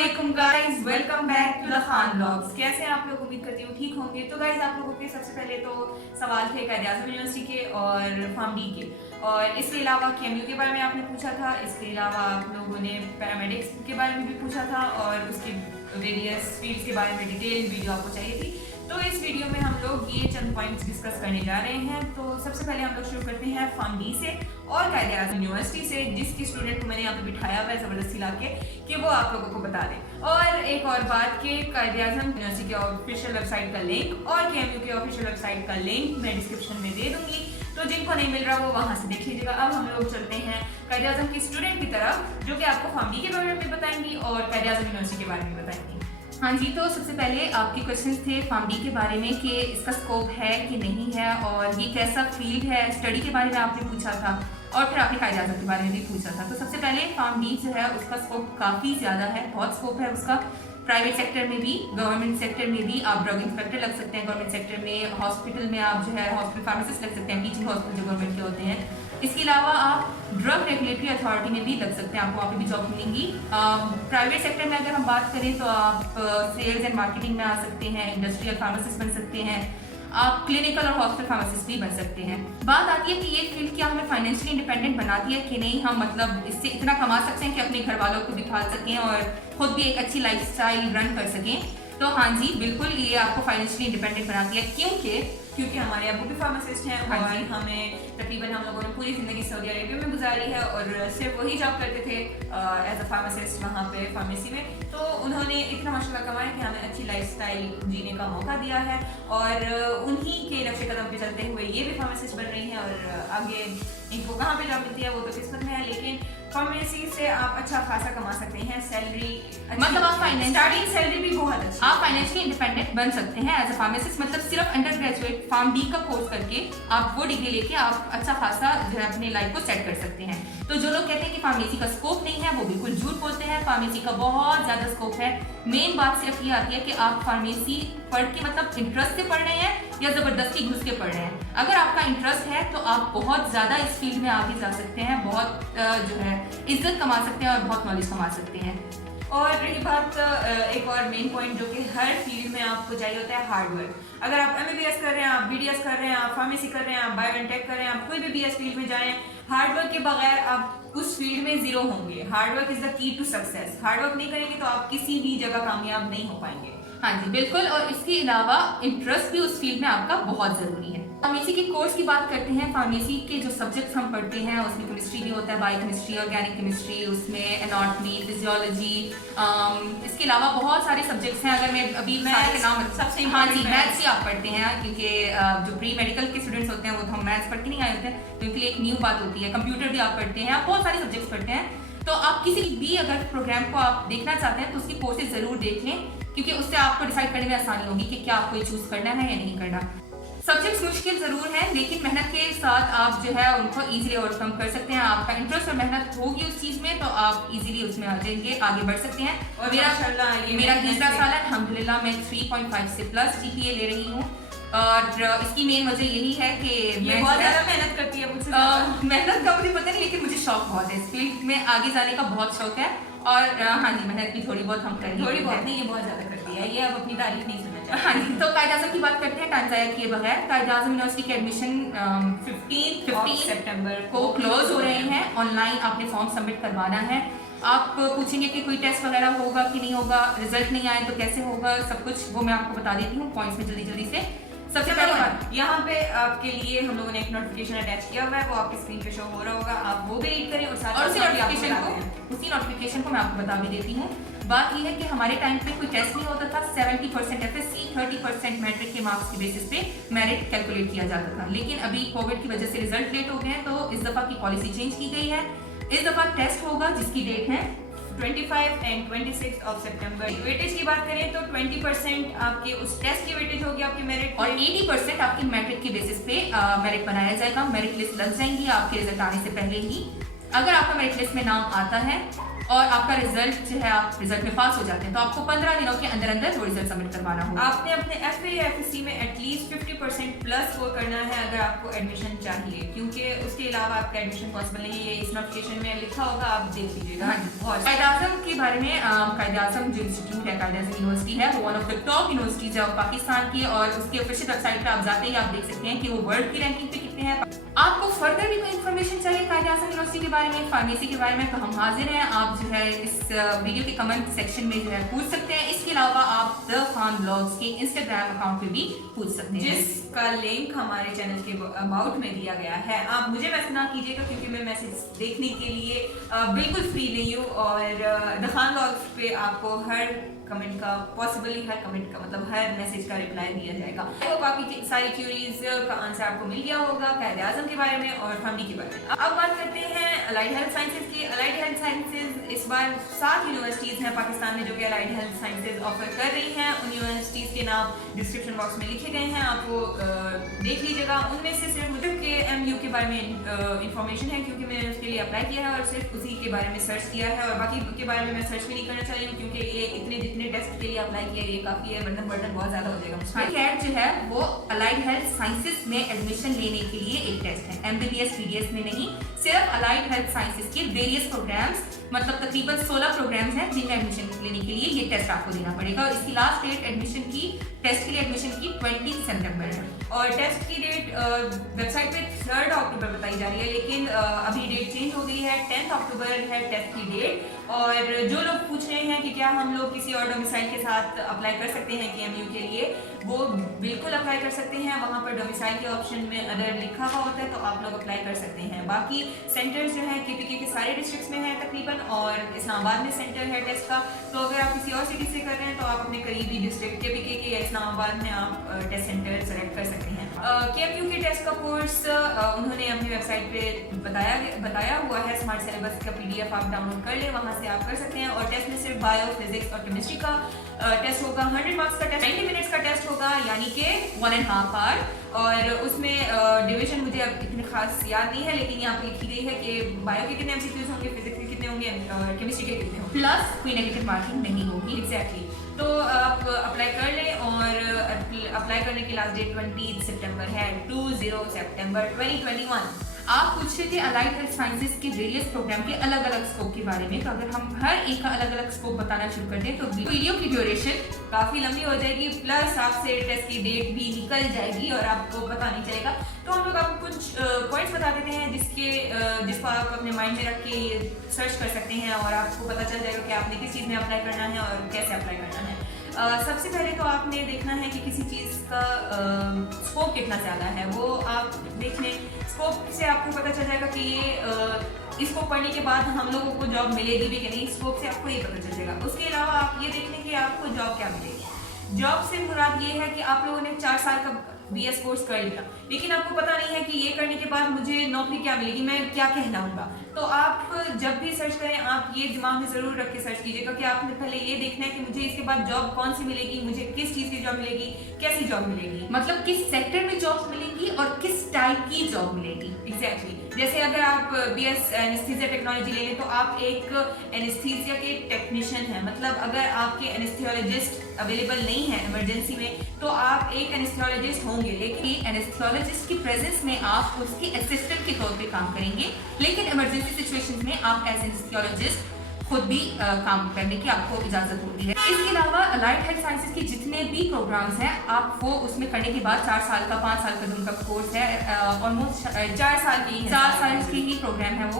अस्सलामुअलैकुम guys, welcome back to the Khan blogs. कैसे हैं आप लोग? उम्मीद करती हूँ ठीक होंगे। तो गाइस, आप लोगों के सबसे पहले तो सवाल थे कायद-ए-आज़म यूनिवर्सिटी के और फार्म-डी के, और इसके अलावा केएमयू के बारे में आपने पूछा था। इसके अलावा आप लोगों ने पैरामेडिक्स के बारे में भी पूछा था और उसके वेरियस फील्ड्स के बारे में डिटेल वीडियो आपको चाहिए थी। तो इस वीडियो में हम लोग ये चंद पॉइंट्स डिस्कस करने जा रहे हैं। तो सबसे पहले हम लोग शुरू करते हैं फार्म-डी से और कायद-ए-आज़म यूनिवर्सिटी से, जिसकी स्टूडेंट को मैंने यहाँ पे बिठाया हुआ है ज़बरदस्ती लाके कि वो आप लोगों को बता दें। और एक और बात कि कायद-ए-आज़म यूनिवर्सिटी के ऑफिशियल वेबसाइट का लिंक और केएमयू के ऑफिशियल वेबसाइट का लिंक मैं डिस्क्रिप्शन में दे दूंगी, तो जिनको नहीं मिल रहा वो वहाँ से देख लीजिएगा। अब हम लोग चलते हैं कायद-ए-आज़म की स्टूडेंट की तरफ, जो कि आपको फार्म-डी के बारे में बताएंगी और कायद-ए-आज़म यूनिवर्सिटी के बारे में बताएंगी। हाँ जी, तो सबसे पहले आपके क्वेश्चंस थे फार्म-डी के बारे में कि इसका स्कोप है कि नहीं है और ये कैसा फील्ड है, स्टडी के बारे में आपने पूछा था और फिर आपने कायद-ए-आज़म के बारे में भी पूछा था। तो सबसे पहले फार्म-डी जो है उसका स्कोप काफ़ी ज़्यादा है, बहुत स्कोप है उसका। प्राइवेट सेक्टर में भी, गवर्नमेंट सेक्टर में भी आप ड्रग इंस्पेक्टर लग सकते हैं। गवर्नमेंट सेक्टर में हॉस्पिटल में आप जो है हॉस्पिटल फार्मासिस्ट लग सकते हैं, टीचिंग हॉस्पिटल जो गवर्नमेंट के होते हैं। इसके अलावा आप ड्रग रेगुलेटरी अथॉरिटी में भी लग सकते हैं, आपको वहाँ पे भी जॉब मिलेंगी। प्राइवेट सेक्टर में अगर हम बात करें तो आप सेल्स एंड मार्केटिंग में आ सकते हैं, इंडस्ट्रियल फार्मासिस्ट बन सकते हैं, आप क्लिनिकल और हॉस्पिटल फार्मासिस्ट भी बन सकते हैं। बात आती है कि ये फील्ड क्या हमें फाइनेंशियली इंडिपेंडेंट बनाती है कि नहीं, हम मतलब इससे इतना कमा सकते हैं कि अपने घर वालों को भी पाल सकें और खुद भी एक अच्छी लाइफस्टाइल रन कर सकें। तो हाँ जी, बिल्कुल ये आपको फाइनेंशियली इंडिपेंडेंट बनाती है, क्योंकि हमारे अबू भी फार्मासिस्ट हैं और हमें तकरीबन हम लोगों ने पूरी ज़िंदगी सऊदी अरेबिया में गुजारी है और सिर्फ वही जॉब करते थे एज अ फार्मासिस्ट वहाँ पे फार्मेसी में। तो उन्होंने इतना माशाल्लाह कमाया कि हमें अच्छी लाइफस्टाइल जीने का मौका दिया है और उन्हीं के नक्शे कदम पे चलते हुए ये भी फार्मासिस्ट बन रही हैं और आगे इनको कहाँ पे जॉब मिलती है वो तो किस्मत में है, लेकिन फार्मेसी से आप अच्छा खासा कमा सकते हैं। सैलरी मतलब आप स्टार्टिंग सैलरी भी बहुत अच्छी, आप फाइनेंशियली इंडिपेंडेंट बन सकते हैं एज अ फार्मासिस्ट। मतलब सिर्फ अंडर ग्रेजुएट फार्म-डी का कोर्स करके आप वो डिग्री लेके आप अच्छा खासा जो है अपनी लाइफ को सेट कर सकते हैं। तो जो लोग कहते हैं कि फार्मेसी का स्कोप नहीं है वो बिल्कुल झूठ बोलते हैं। फार्मेसी का बहुत ज्यादा स्कोप है। मेन बात सिर्फ ये आती है कि आप फार्मेसी पढ़ के मतलब इंटरेस्ट से पढ़ रहे हैं या जबरदस्ती घुस के पढ़ रहे हैं। अगर आपका इंटरेस्ट है तो आप बहुत ज्यादा इस फील्ड में आगे जा सकते हैं, बहुत जो है इज्जत कमा सकते हैं और बहुत नॉलेज कमा सकते हैं। और रही बात एक और मेन पॉइंट जो कि हर फील्ड में आपको चाहिए होता है, हार्डवर्क। अगर आप एमबीबीएस कर रहे हैं, आप बीडीएस कर रहे हैं, आप फार्मेसी कर रहे हैं, आप बायो एंड टेक कर रहे हैं, आप कोई भी बीएस फील्ड में जाएं, हार्डवर्क के बगैर आप उस फील्ड में जीरो होंगे। Hard work is the key to success. Hard work नहीं करेंगे तो आप किसी भी जगह कामयाब नहीं हो पाएंगे। हाँ जी बिल्कुल, और इसके अलावा इंटरेस्ट भी उस फील्ड में आपका बहुत जरूरी है। फार्मेसी के कोर्स की बात करते हैं। फार्मेसी के जो सब्जेक्ट्स हम पढ़ते हैं उसमें केमिस्ट्री भी होता है, बायोकेमिस्ट्री, ऑर्गेनिक केमिस्ट्री, उसमें एनाटॉमी, फिजियोलॉजी, इसके अलावा बहुत सारे सब्जेक्ट्स हैं। अगर मैं अभी सारे के नाम सबसे, हाँ जी, मैथ्स ही आप पढ़ते हैं क्योंकि जो प्री मेडिकल के स्टूडेंट्स होते हैं वो तो हम मैथ्स पढ़ के नहीं आए होते हैं, तो उनके लिए एक न्यू बात होती है। कंप्यूटर भी आप पढ़ते हैं, आप बहुत सारे सब्जेक्ट्स पढ़ते हैं। तो आप किसी भी अगर प्रोग्राम को आप देखना चाहते हैं तो उसकी कोर्सेज जरूर देख लें, क्योंकि उससे आपको डिसाइड करने में आसानी होगी कि क्या आपको चूज करना है या नहीं करना। सब्जेक्ट्स मुश्किल जरूर है लेकिन मेहनत के साथ आप जो है उनको इजीली ओवरकम कर सकते हैं। आपका इंटरेस्ट और मेहनत होगी उस चीज में तो आप इजीली उसमें आ जाएंगे, आगे बढ़ सकते हैं। और मेरा तीसरा साल है, अल्हम्दुलिल्लाह मैं 3.5 से प्लस जीपीए ले रही हूँ और इसकी मेन वजह यही है कि मैं बहुत ज्यादा मेहनत करती है मुझसे। मेहनत का मुझे पता नहीं, लेकिन मुझे शौक बहुत है, इस फील्ड में आगे जाने का बहुत शौक है। और हाँ जी, मेहनत भी थोड़ी बहुत हम करेंगे, थोड़ी बहुत नहीं, ये बहुत ज्यादा करती है, ये अब अपनी तारीफ नहीं सुनना चाहिए। हाँ जी, तो कायद-ए-आज़म की बात करते हैं टाइम ज़ाया किए बगैर। कायद-ए-आज़म यूनिवर्सिटी के एडमिशन 15 सितंबर को क्लोज हो रहे हैं। ऑनलाइन आपने फॉर्म सबमिट करवाना है। आप पूछेंगे कि कोई टेस्ट वगैरह होगा कि नहीं होगा, रिजल्ट नहीं आए तो कैसे होगा, सब कुछ वो मैं आपको बता देती हूँ पॉइंट्स में जल्दी से। सबसे पहली बात, यहाँ पे आपके लिए हम लोगों ने एक नोटिफिकेशन अटैच किया हुआ है, वो आपकी स्क्रीन पे शो हो रहा होगा, आप वो भी रीड करें और साथ उसी नोटिफिकेशन को मैं आपको बता भी देती हूँ। बात यह है कि हमारे टाइम पे कोई टेस्ट नहीं होता था। 70% एफएससी, 30% मैट्रिक के मार्क्स के बेसिस पे मेरिट कैलकुलेट किया जाता था, लेकिन अभी कोविड की वजह से रिजल्ट लेट हो गए हैं, तो इस दफा की पॉलिसी चेंज की गई है। इस दफा टेस्ट होगा जिसकी डेट है 25 एंड 26 ऑफ सितंबर। वेटेज की बात करें तो 20% आपके उस टेस्ट की वेटेज होगी आपके मेरिट, और 80% आपकी मैट्रिक के बेसिस पे मेरिट बनाया जाएगा। मेरिट लिस्ट लग जाएंगी आपके रिजल्ट आने से पहले ही। अगर आपका मेरिट लिस्ट में नाम आता है और आपका रिजल्ट जो है आप रिजल्ट में पास हो जाते हैं तो आपको 15 दिनों के अंदर अंदर वो रिजल्ट सबमिट करवाना होगा। आपने अपने FA या FSC में एटलीस्ट 50% प्लस स्कोर करना है अगर आपको एडमिशन चाहिए, क्योंकि उसके अलावा आपका एडमिशन पॉसिबल नहीं है। इस नोटिफिकेशन में लिखा होगा, आप देख लीजिएगा। और कायद-ए-आज़म के बारे में कायद-ए-आज़म जो इंस्टीट्यूट है, कायद-ए-आज़म यूनिवर्सिटी है, वो one of the top universities है पाकिस्तान की, और उसकी ऑफिशियल वेबसाइट पे आप जाते ही आप देख सकते हैं कि वो वर्ल्ड की रैंकिंग पे कितने हैं। आपको फर्दर भी कोई इन्फॉर्मेशन चाहिए कायद-ए-आज़म यूनिवर्सिटी के बारे में, फार्मेसी के बारे में, तो हम हाजिर हैं। आप जो है इस वीडियो के कमेंट सेक्शन में जो है पूछ सकते हैं। इसके अलावा आप द खान ब्लॉग्स के इंस्टाग्राम अकाउंट पे भी पूछ सकते हैं, जिसका लिंक हमारे चैनल के अबाउट में दिया गया है। आप मुझे मैसेज ना कीजिएगा क्योंकि मैं मैसेज देखने के लिए बिल्कुल फ्री नहीं हूँ, और द खान ब्लॉग्स पे आपको हर कमेंट का पॉसिबली हर कमेंट का मतलब हर मैसेज का रिप्लाई दिया जाएगा। तो बाकी सारी क्यूरीज का आंसर आपको मिल गया होगा कायद-ए-आज़म के बारे में और फैमिली के बारे में। अब बात करते हैं अलाइड हेल्थ साइंसेज की। अलाइड हेल्थ साइंसेज इस बार 7 यूनिवर्सिटीज हैं पाकिस्तान में जो कि अलाइड हेल्थ साइंसेज ऑफर कर रही हैं। उन यूनिवर्सिटीज के नाम डिस्क्रिप्शन बॉक्स में लिखे गए हैं, आप वो देख लीजिएगा। उनमें से सिर्फ मुझे KMU के बारे में इंफॉर्मेशन है क्योंकि मैंने उसके लिए अप्लाई किया है और सिर्फ उसी के बारे में सर्च किया है, और बाकी के बारे में मैं सर्च भी नहीं करना चाहिए क्योंकि ये इतने टेस्ट के लिए अप्लाई किया ये काफी है, बर्डन बहुत ज्यादा हो जाएगा मुझे। कैट जो है वो अलाइड हेल्थ साइंसेज में एडमिशन लेने के लिए एक टेस्ट है, MBBS PDS में नहीं, सिर्फ अलाइड हेल्थ साइंसेज के वेरियस प्रोग्राम्स, मतलब तकरीबन 16 प्रोग्राम्स हैं जिनमें एडमिशन लेने के लिए ये टेस्ट आपको देना पड़ेगा। और इसकी लास्ट डेट एडमिशन की टेस्ट के लिए एडमिशन की 20 सितंबर है, और टेस्ट की डेट वेबसाइट पे 3 अक्टूबर बताई जा रही है, लेकिन अभी डेट चेंज हो गई है, 10 अक्टूबर है टेस्ट की डेट। और जो लोग पूछ रहे हैं कि क्या हम लोग किसी और डोमिसाइल के साथ अप्लाई कर सकते हैं KMU के लिए, वो बिल्कुल अप्लाई कर सकते हैं। वहाँ पर डोमिसाइल के ऑप्शन में अगर लिखा हुआ होता है तो आप लोग अप्लाई कर सकते हैं। बाकी सेंटर्स जो है KPK के सारे डिस्ट्रिक्ट्स में है तकरीबन, और इस्लामाबाद में सेंटर है टेस्ट का। तो अगर आप किसी और सिटी से कर रहे हैं तो आप अपने करीबी डिस्ट्रिक्ट KPK के या इस्लामाबाद में आप टेस्ट सेंटर सेलेक्ट कर सकते हैं। KMU के टेस्ट का कोर्स उन्होंने अपनी वेबसाइट पे बताया हुआ है, स्मार्ट सिलेबस का PDF आप डाउनलोड कर लें, वहाँ से आप कर सकते हैं। और टेस्ट में सिर्फ बायो, फिजिक्स और केमिस्ट्री का टेस्ट होगा। 100 मार्क्स का टेस्ट, 90 मिनट्स का टेस्ट होगा, यानी कि 1.5 आवर। और उसमें डिवीजन मुझे अब इतनी खास याद नहीं है, लेकिन यहाँ पे लिखी गई है कि बायो के कितने MCQs होंगे, फिजिक्स के कितने होंगे और केमिस्ट्री के कितने होंगे, प्लस कोई नेगेटिव मार्किंग नहीं होगी। एग्जैक्टली। तो आप अप्लाई कर लें, और अप्लाई करने की लास्ट डेट 20 सितंबर है, 20 सितंबर 2021। आप पूछ रहे थे अलाइड हेल्थ साइंसेज के वेरियस प्रोग्राम के अलग अलग स्कोप के बारे में, तो अगर हम हर एक का अलग अलग स्कोप बताना शुरू कर दें तो वीडियो की ड्यूरेशन काफी लंबी हो जाएगी, प्लस आपसे टेस्ट की डेट भी निकल जाएगी और आपको पता नहीं चलेगा। तो हम लोग आपको कुछ पॉइंट्स बता देते हैं जिसको आप अपने माइंड में रख के सर्च कर सकते हैं, और आपको पता चल जाएगा कि आपने किस चीज़ में अप्लाई करना है और कैसे अप्लाई करना है। सबसे पहले तो आपने देखना है कि किसी चीज़ का स्कोप कितना ज़्यादा है, वो आप देख लें। स्कोप से आपको पता चल जाएगा कि ये इसको पढ़ने के बाद हम लोगों को जॉब मिलेगी भी कि नहीं, स्कोप से आपको ये पता चल जाएगा। उसके अलावा आप ये देख लें कि आपको जॉब क्या मिलेगी। जॉब से मुराद ये है कि आप लोगों ने 4 साल का BS कोर्स कर लिया, लेकिन आपको पता नहीं है कि ये करने के बाद मुझे नौकरी क्या मिलेगी, मैं क्या कहलाऊंगा। तो आप जब भी सर्च करें आप ये दिमाग में ज़रूर रख के सर्च कीजिएगा कि आपने पहले ये देखना है कि मुझे इसके बाद जॉब कौन सी मिलेगी, मुझे किस चीज़ की जॉब मिलेगी, कैसी जॉब मिलेगी, मतलब किस सेक्टर में जॉब मिलेगी और किस टाइप की जॉब मिलेगी। एग्जैक्टली। जैसे अगर आप BS एनेस्थीसिया टेक्नोलॉजी ले लें तो आप एक एनेस्थीसिया के टेक्नीशियन हैं, मतलब अगर आपके एनेस्थियोलॉजिस्ट अवेलेबल नहीं है इमरजेंसी में तो आप एक एनेस्थियोलॉजिस्ट होंगे, लेकिन एनेस्थियोलॉजिस्ट की प्रेजेंस में आप उसके असिस्टेंट के तौर पे काम करेंगे, लेकिन इमरजेंसी सिचुएशंस में आप एज एनेस्थियोलॉजिस्ट खुद भी काम करने की आपको इजाजत होती है। इसके अलावा अलाइड हेल्थ साइंसेज के जितने भी प्रोग्राम्स हैं आप वो उसमें करने के बाद 4 साल का 5 साल का जो उनका कोर्स है, ऑलमोस्ट 4 साल की ही प्रोग्राम है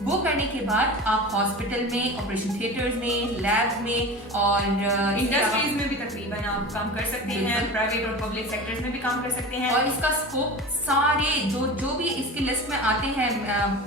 वो करने के बाद आप हॉस्पिटल में, ऑपरेशन थिएटर्स में, लैब में और इंडस्ट्रीज में भी तकरीबन आप काम कर सकते हैं, प्राइवेट और पब्लिक सेक्टर्स में भी काम कर सकते हैं। और इसका स्कोप सारे जो भी इसकी लिस्ट में आते हैं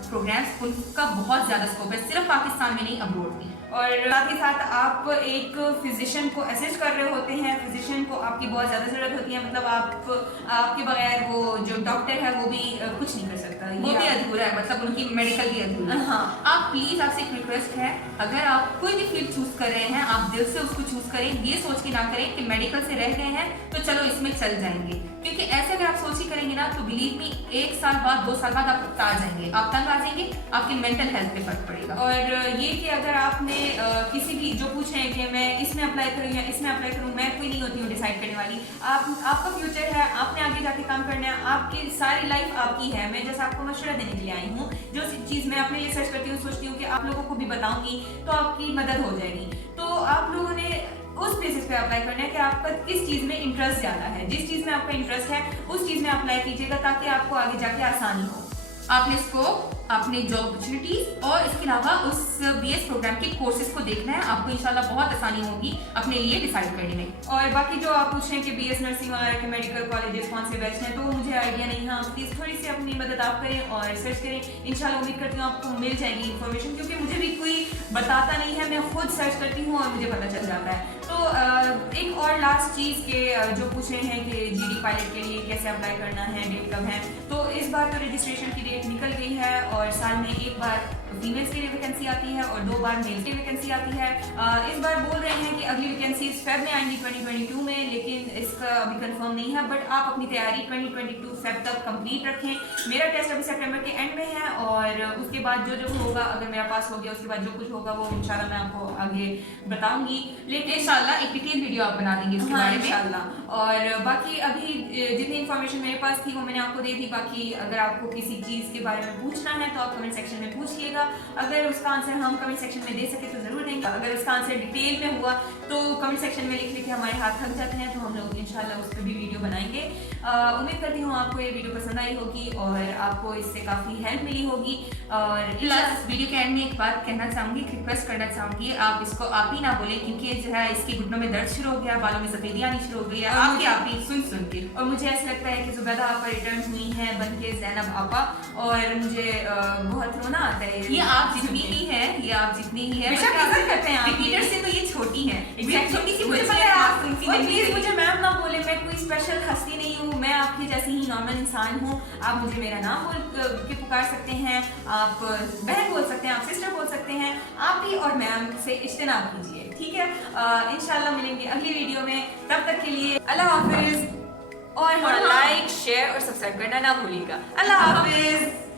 प्रोग्राम्स, उनका बहुत ज़्यादा स्कोप है, सिर्फ पाकिस्तान में नहीं, अब्रॉड भी। और साथ ही साथ आप एक फिजिशियन को असिस्ट कर रहे होते हैं। फिजिशियन को आपकी बहुत ज़्यादा ज़रूरत होती है, मतलब आपके बगैर वो जो डॉक्टर है वो भी कुछ नहीं कर सकता, वो भी अधूरा है, मतलब उनकी मेडिकल भी अधूरा है। हाँ। आप प्लीज, आपसे एक रिक्वेस्ट है, अगर आप कोई भी फील्ड चूज कर रहे हैं, आप दिल से उसको चूज करें, ये सोच के ना करें कि मेडिकल से रह गए हैं तो चलो इसमें चल जाएंगे, क्योंकि ऐसे अगर आप सोच के करेंगे ना तो बिलीव मी 1 साल बाद 2 साल बाद आप आ जाएंगे, आप तंग आ जाएंगे, आपकी मेंटल हेल्थ पे फर्क पड़ेगा। और ये कि अगर आपने किसी भी जो पूछ रहे हैं कि मैं इसमें अप्लाई करूँ या इसमें अप्लाई करूँ, मैं कोई नहीं होती हूँ डिसाइड करने वाली। आपका फ्यूचर है, आपने आगे जाके काम करना है, आपकी सारी लाइफ आपकी है। मैं जैसे आपको मशवरा देने के लिए आई हूँ, जो चीज़ मैं अपने लिए सर्च करती हूँ, सोचती हूँ कि आप लोगों को भी बताऊंगी तो आपकी मदद हो जाएगी। तो आप लोगों ने उस बेसिस पे अप्लाई करना है कि आपका किस चीज़ में इंटरेस्ट ज़्यादा है। जिस चीज़ में आपका इंटरेस्ट है उस चीज़ में अप्लाई कीजिएगा ताकि आपको आगे जाके आसानी हो। आपने स्कोप, आपने जॉब अपॉर्चुनिटीज और इसके अलावा उस बीएस प्रोग्राम के कोर्सेज को देखना है, आपको इंशाल्लाह बहुत आसानी होगी अपने लिए डिसाइड करने में। और बाकी जो आप पूछ रहे हैं कि बीएस नर्सिंग वगैरह के मेडिकल कॉलेजेस कौन से बेस्ट हैं, तो वो मुझे आइडिया नहीं है। आप प्लीज़ थोड़ी सी अपनी मदद आप करें और सर्च करें। इंशाल्लाह उम्मीद करती हूँ आपको मिल जाएगी इन्फॉर्मेशन, क्योंकि मुझे भी कोई बताता नहीं है, मैं खुद सर्च करती हूँ और मुझे पता चल जाता है। तो एक और लास्ट चीज़ के जो पूछ रहे हैं कि जीडी पायलट के लिए कैसे अप्लाई करना है, डेट कब है, तो इस बार तो रजिस्ट्रेशन की डेट निकल गई है और साल में एक बार फीमेल्स के लिए वैकेंसी आती है और 2 बार मेल्स की वैकेंसी आती है। इस बार बोल रहे हैं कि अगली वैकेंसी फेब में आएंगी 2022 में, लेकिन इसका अभी कंफर्म नहीं है। बट आप अपनी तैयारी 2022 फेब तक कंप्लीट रखें। मेरा टेस्ट अभी सितंबर के एंड में है और उसके बाद जो होगा, अगर मेरा पास हो गया उसके बाद जो कुछ होगा वो इंशाल्लाह मैं आपको आगे बताऊंगी। लेकिन इंशाल्लाह एक डिटेल वीडियो आप बना देंगे उसके बारे में इंशाल्लाह। और बाकी अभी जितनी इन्फॉर्मेशन मेरे पास थी वो मैंने आपको दे दी। बाकी अगर आपको किसी चीज़ के बारे में पूछना है तो आप कमेंट सेक्शन में पूछिएगा। अगर उसका आंसर हम कमेंट सेक्शन में दे सके तो जरूर देंगे। अगर उसका आंसर डिटेल में हुआ तो कमेंट सेक्शन में लिख के हमारे हाथ थक जाते हैं, तो हम लोग इंशाल्लाह उस पर भी वीडियो बनाएंगे। उम्मीद करती हूँ आपको ये वीडियो पसंद आई होगी और आपको इससे काफ़ी हेल्प मिली होगी। और प्लस वीडियो के एंड में एक बात कहना चाहूंगी, रिक्वेस्ट करना चाहूंगी, आप इसको आप ही ना बोले, क्योंकि जो है इसके घुटनों में दर्द शुरू हो गया, बालों में सफेदी आनी शुरू हो गई है आप ही सुन के। और मुझे ऐसा लगता है कि जुबैदा आपा रिटर्न हुई हैं बन के ज़ैनब आपा, और मुझे बहुत रोना आता है। ये आप जितनी ही है, ये आप जितनी ही है, बेशक इज्जत करते हैं आप, रिपीटर से तो ये छोटी है, छोटी सी मुझे पता है। आप प्लीज मुझे मैम ना बोले, मैं कोई स्पेशल हस्ती नहीं हूँ, मैं आपकी जैसी ही नॉर्मल इंसान हूँ। आप मुझे मेरा नाम बोल के पुकार सकते हैं, आप बहन बोल सकते हैं, आप सिस्टर बोल सकते हैं। आप भी और मैम से इज्तिनाब कीजिए, ठीक है। इंशाल्लाह मिलेंगे अगली वीडियो में, तब तक के लिए अल्लाह हाफिज। और लाइक, शेयर और सब्सक्राइब करना ना भूलिएगा। अल्लाह हाफिज।